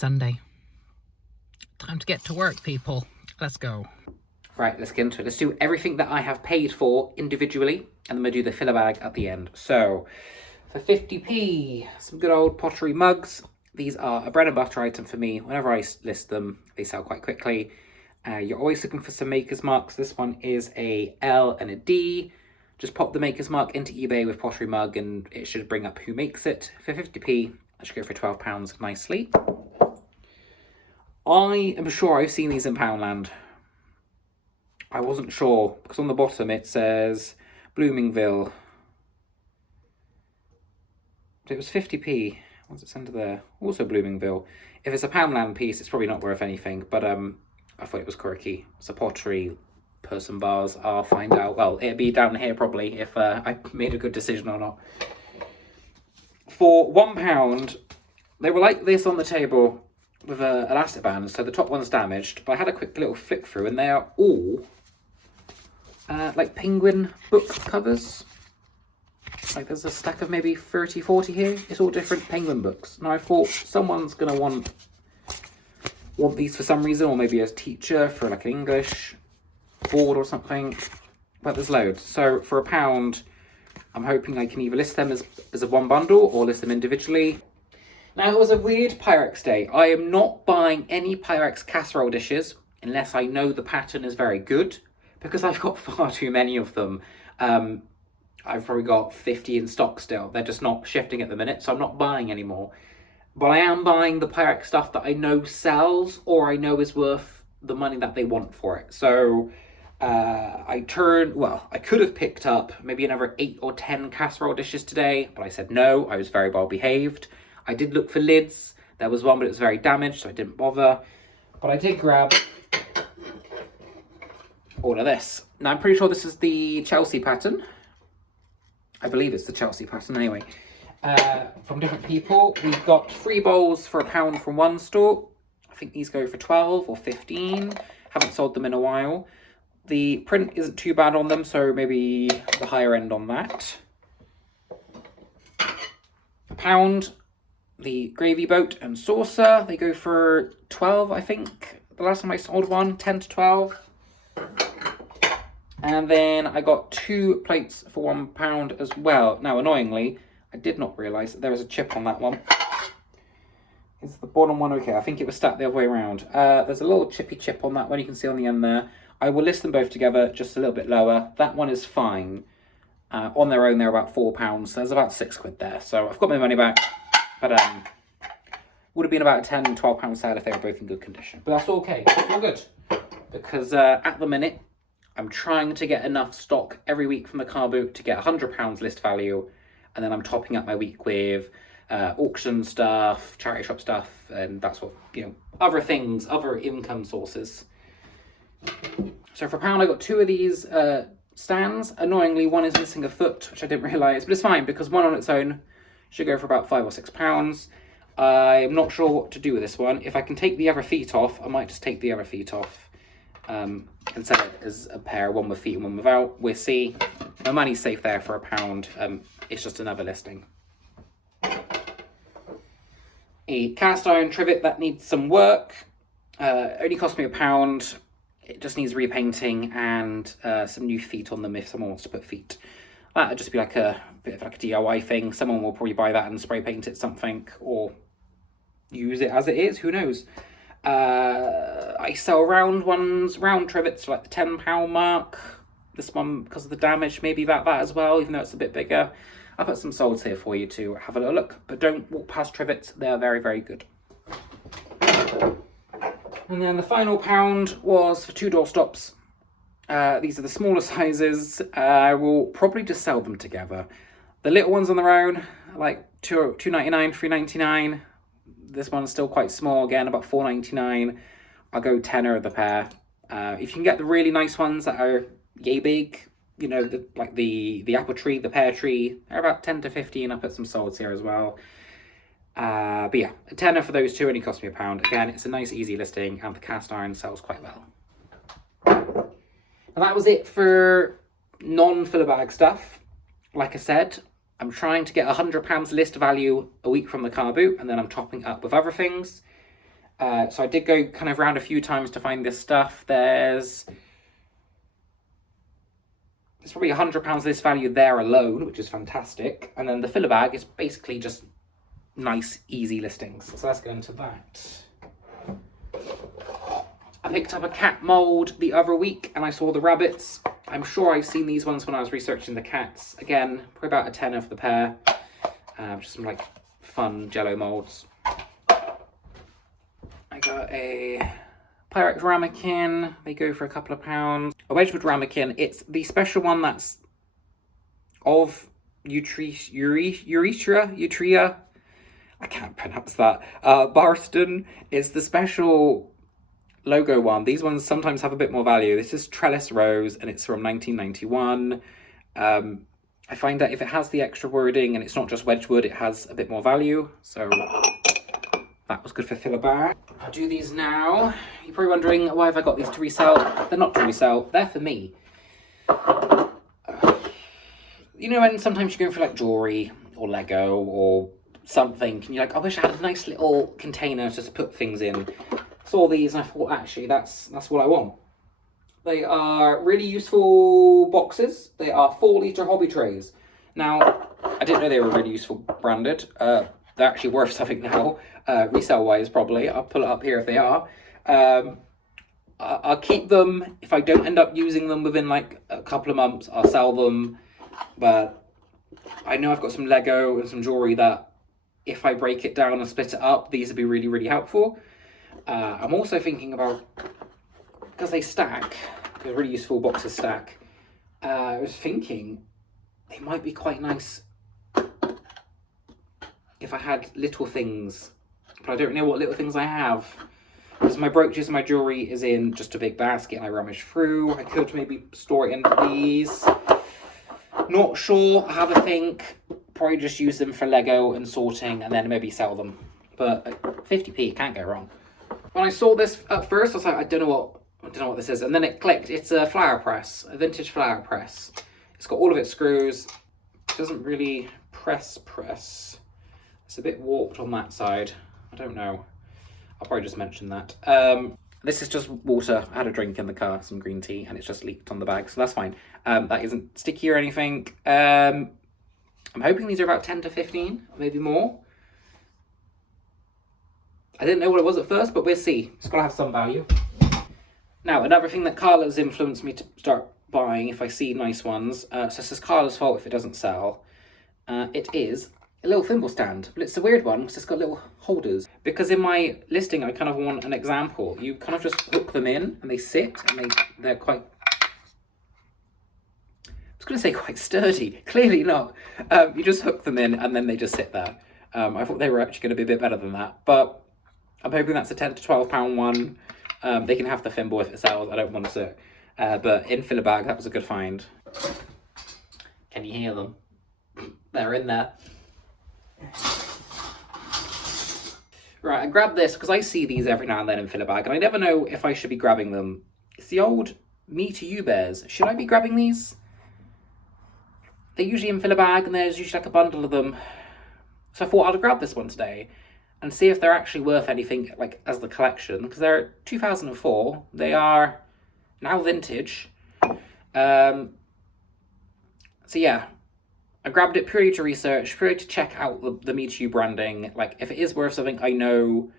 Sunday. Time to get to work, people. Let's go. Right, let's get into it. Let's do everything that I have paid for individually, and then we'll do the filler bag at the end. So, for 50p, some good old pottery mugs. These are a bread and butter item for me. Whenever I list them, they sell quite quickly. You're always looking for some maker's marks. This one is a L and a D. Just pop the maker's mark into eBay with pottery mug and it should bring up who makes it. For 50p, that should go for £12 nicely. I am sure I've seen these in Poundland. I wasn't sure, because on the bottom it says Bloomingville. But it was 50p. What's it sent to there? Also Bloomingville. If it's a Poundland piece, it's probably not worth anything, but I thought it was quirky. It's a pottery person bars. I'll find out. Well, it'll be down here probably if I made a good decision or not. For £1, they were like this on the table with an elastic band, so the top one's damaged, but I had a quick little flick through and they are all like penguin book covers. Like there's a stack of maybe 30, 40 here. It's all different penguin books. Now I thought someone's gonna want these for some reason, or maybe as a teacher for like an English board or something, but there's loads. So for £1, I'm hoping I can either list them as a one bundle or list them individually. Now, it was a weird Pyrex day. I am not buying any Pyrex casserole dishes unless I know the pattern is very good, because I've got far too many of them. I've probably got 50 in stock still. They're just not shifting at the minute, so I'm not buying anymore. But I am buying the Pyrex stuff that I know sells or I know is worth the money that they want for it. So I could have picked up maybe another 8 or 10 casserole dishes today, but I said no. I was very well behaved. I did look for lids. There was one, but it was very damaged, so I didn't bother. But I did grab all of this. Now, I'm pretty sure this is the Chelsea pattern. I believe it's the Chelsea pattern anyway. From different people. We've got 3 bowls for £1 from one store. I think these go for 12 or 15. Haven't sold them in a while. The print isn't too bad on them, so maybe the higher end on that. £1. The gravy boat and saucer, they go for 12, I think. The last time I sold one, 10 to 12. And then I got 2 plates for £1 as well. Now, annoyingly, I did not realise that there was a chip on that one. Is the bottom one okay? I think it was stacked the other way around. There's a little chippy chip on that one, you can see on the end there. I will list them both together, just a little bit lower. That one is fine. On their own, they're about £4. So there's about £6 there. So I've got my money back. But would have been about a £10, £12 sale if they were both in good condition. But that's okay. It's all good. Because at the minute, I'm trying to get enough stock every week from the Carboot to get £100 list value. And then I'm topping up my week with auction stuff, charity shop stuff, and that's what, other things, other income sources. So for £1, I got 2 of these stands. Annoyingly, one is missing a foot, which I didn't realise. But it's fine, because one on its own should go for about £5 or £6. I'm not sure what to do with this one. If I can take the other feet off, I might just take the other feet off and sell it as a pair, one with feet and one without. We'll see. My money's safe there for £1. It's just another listing. A cast iron trivet that needs some work. Only cost me £1. It just needs repainting and some new feet on them if someone wants to put feet. That'd just be like a bit of like a DIY thing. Someone will probably buy that and spray paint it something, or use it as it is, who knows. I sell round ones, round trivets for like the £10 mark. This one, because of the damage, maybe about that as well, even though it's a bit bigger. I'll put some solds here for you to have a little look, but don't walk past trivets, they are very, very good. And then the final £1 was for 2 doorstops. These are the smaller sizes. I will probably just sell them together. The little ones on their own, like $2.99, $3.99. This one's still quite small, again, about $4.99. I'll go tenner of the pair. If you can get the really nice ones that are yay big, like the apple tree, the pear tree, they're about 10 to 15. I'll put some solds here as well. But yeah, a tenner for those 2 only cost me £1. Again, it's a nice, easy listing, and the cast iron sells quite well. And that was it for non-filler bag stuff. Like I said, I'm trying to get £100 list value a week from the Carboot, and then I'm topping up with other things. So I did go kind of round a few times to find this stuff. There's probably £100 of this value there alone, which is fantastic. And then the filler bag is basically just nice, easy listings. So let's go into that. I picked up a cat mould the other week and I saw the rabbits. I'm sure I've seen these ones when I was researching the cats. Again, probably about a tenner for the pair. Just some like fun jello moulds. I got a Pyrex ramekin. They go for a couple of pounds. A Wedgwood ramekin. It's the special one that's of Utria. I can't pronounce that. Barston is the special logo one. These ones sometimes have a bit more value. This is Trellis Rose and it's from 1991. I find that if it has the extra wording and it's not just Wedgwood, it has a bit more value. So that was good for filler bag. I'll do these now. You're probably wondering, why have I got these to resell? They're not to resell, they're for me. You know when sometimes you're going for like jewellery or Lego or something and you're like, I wish I had a nice little container just to put things in. Saw these and I thought, actually, that's what I want. They are really useful boxes. They are 4-litre hobby trays. Now, I didn't know they were really useful branded. They're actually worth something now, resale-wise probably. I'll pull it up here if they are. I'll keep them. If I don't end up using them within like a couple of months, I'll sell them. But I know I've got some Lego and some jewellery that if I break it down and split it up, these would be really, really helpful. I'm also thinking about, because they stack, they're really useful boxes stack, I was thinking they might be quite nice if I had little things, but I don't know what little things I have. Because my brooches and my jewellery is in just a big basket and I rummage through. I could maybe store it into these. Not sure, I have a think. Probably just use them for Lego and sorting and then maybe sell them. But 50p, can't go wrong. When I saw this at first, I was like, I don't know what this is. And then it clicked. It's a flower press, a vintage flower press. It's got all of its screws. It doesn't really press. It's a bit warped on that side. I don't know. I'll probably just mention that. This is just water. I had a drink in the car, some green tea, and it's just leaked on the bag, so that's fine. That isn't sticky or anything. I'm hoping these are about 10 to 15, maybe more. I didn't know what it was at first, but we'll see. It's got to have some value. Now, another thing that Carla's influenced me to start buying if I see nice ones, so this is Carla's fault if it doesn't sell, it is a little thimble stand. But it's a weird one because it's got little holders. Because in my listing, I kind of want an example. You kind of just hook them in and they sit and they're quite... I was going to say quite sturdy. Clearly not. You just hook them in and then they just sit there. I thought they were actually going to be a bit better than that. But I'm hoping that's a £10 to £12 one. They can have the thimble if it sells. I don't want to sit. But in filler bag, that was a good find. Can you hear them? They're in there. Right, I grabbed this because I see these every now and then in filler bag, and I never know if I should be grabbing them. It's the old Me to You bears. Should I be grabbing these? They're usually in filler bag, and there's usually like a bundle of them. So I thought I'd grab this one today and see if they're actually worth anything, like as the collection, because they're 2004. They are now vintage. So yeah, I grabbed it purely to research, purely to check out the Me To You branding. Like, if it is worth something, I know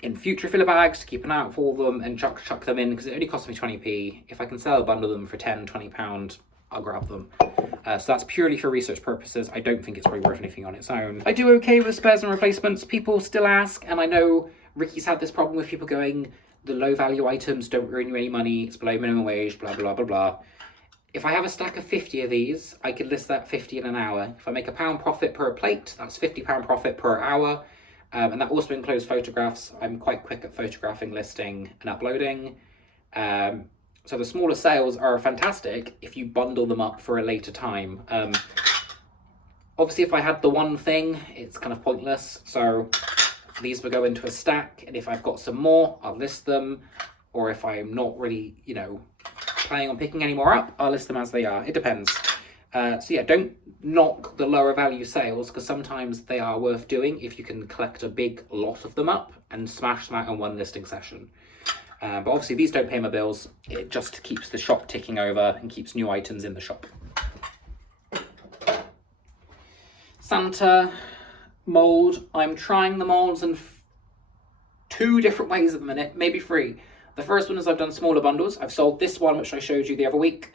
in future filler bags to keep an eye out for them and chuck them in, because it only cost me 20p. If I can sell a bundle of them for £10, £20, I'll grab them. So that's purely for research purposes. I don't think it's probably worth anything on its own. I do okay with spares and replacements. People still ask, and I know Ricky's had this problem with people going, the low value items don't earn you any money, it's below minimum wage, blah, blah, blah, blah. If I have a stack of 50 of these, I could list that 50 in an hour. If I make £1 profit per plate, that's £50 profit per hour. And that also includes photographs. I'm quite quick at photographing, listing, and uploading. So the smaller sales are fantastic if you bundle them up for a later time. Obviously, if I had the one thing, it's kind of pointless. So these will go into a stack. And if I've got some more, I'll list them. Or if I'm not really, planning on picking any more up, I'll list them as they are. It depends. So yeah, don't knock the lower value sales, because sometimes they are worth doing if you can collect a big lot of them up and smash them out in one listing session. But obviously these don't pay my bills. It just keeps the shop ticking over and keeps new items in the shop. Santa mold. I'm trying the molds in 2 different ways at the minute, maybe 3. The first one is I've done smaller bundles. I've sold this one, which I showed you the other week.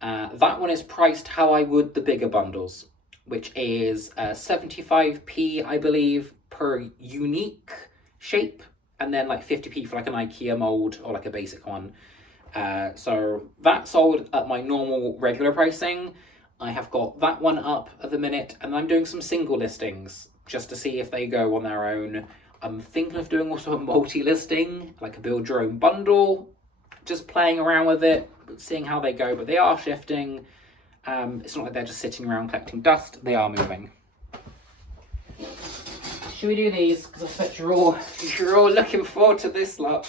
That one is priced how I would the bigger bundles, which is 75p, I believe, per unique shape, and then like 50p for like an IKEA mold or like a basic one. So that sold at my normal regular pricing. I have got that one up at the minute, and I'm doing some single listings just to see if they go on their own. I'm thinking of doing also a multi-listing, like a build your own bundle, just playing around with it, seeing how they go, but they are shifting. It's not like they're just sitting around collecting dust, they are moving. Should we do these? Because I bet you're all looking forward to this lot.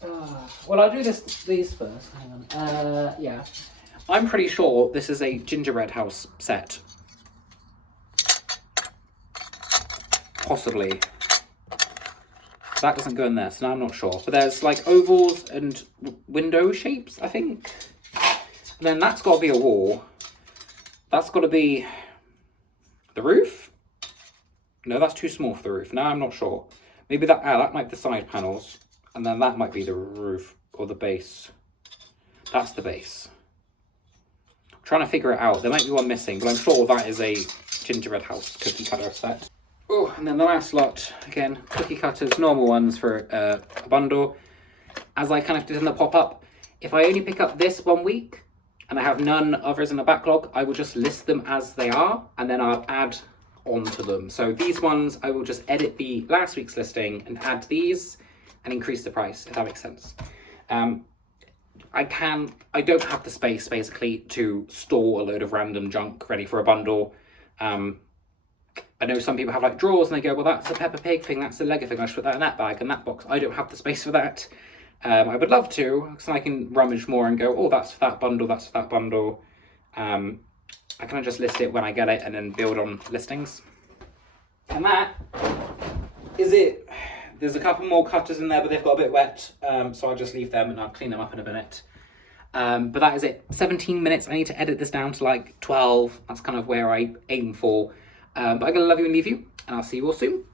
Well, I'll do these first. Hang on. Yeah. I'm pretty sure this is a gingerbread house set. Possibly. That doesn't go in there, so now I'm not sure. But there's like ovals and window shapes, I think. And then that's got to be a wall. That's got to be the roof? No, that's too small for the roof. Now I'm not sure. Maybe that might be the side panels. And then that might be the roof or the base. That's the base. I'm trying to figure it out. There might be one missing, but I'm sure that is a gingerbread house cookie cutter set. Oh, and then the last lot, again, cookie cutters, normal ones for a bundle. As I kind of did in the pop-up, if I only pick up this one week and I have none others in the backlog, I will just list them as they are, and then I'll add onto them. So these ones, I will just edit the last week's listing and add these and increase the price, if that makes sense. I don't have the space, basically, to store a load of random junk ready for a bundle. I know some people have like drawers and they go, well, that's a Peppa Pig thing, that's a Lego thing, I should put that in that bag and that box. I don't have the space for that. I would love to, because I can rummage more and go, oh, that's for that bundle, that's for that bundle. I kind of just list it when I get it and then build on listings. And that is it. There's a couple more cutters in there, but they've got a bit wet, so I'll just leave them and I'll clean them up in a minute. But that is it. 17 minutes. I need to edit this down to like 12. That's kind of where I aim for. But I'm going to love you and leave you, and I'll see you all soon.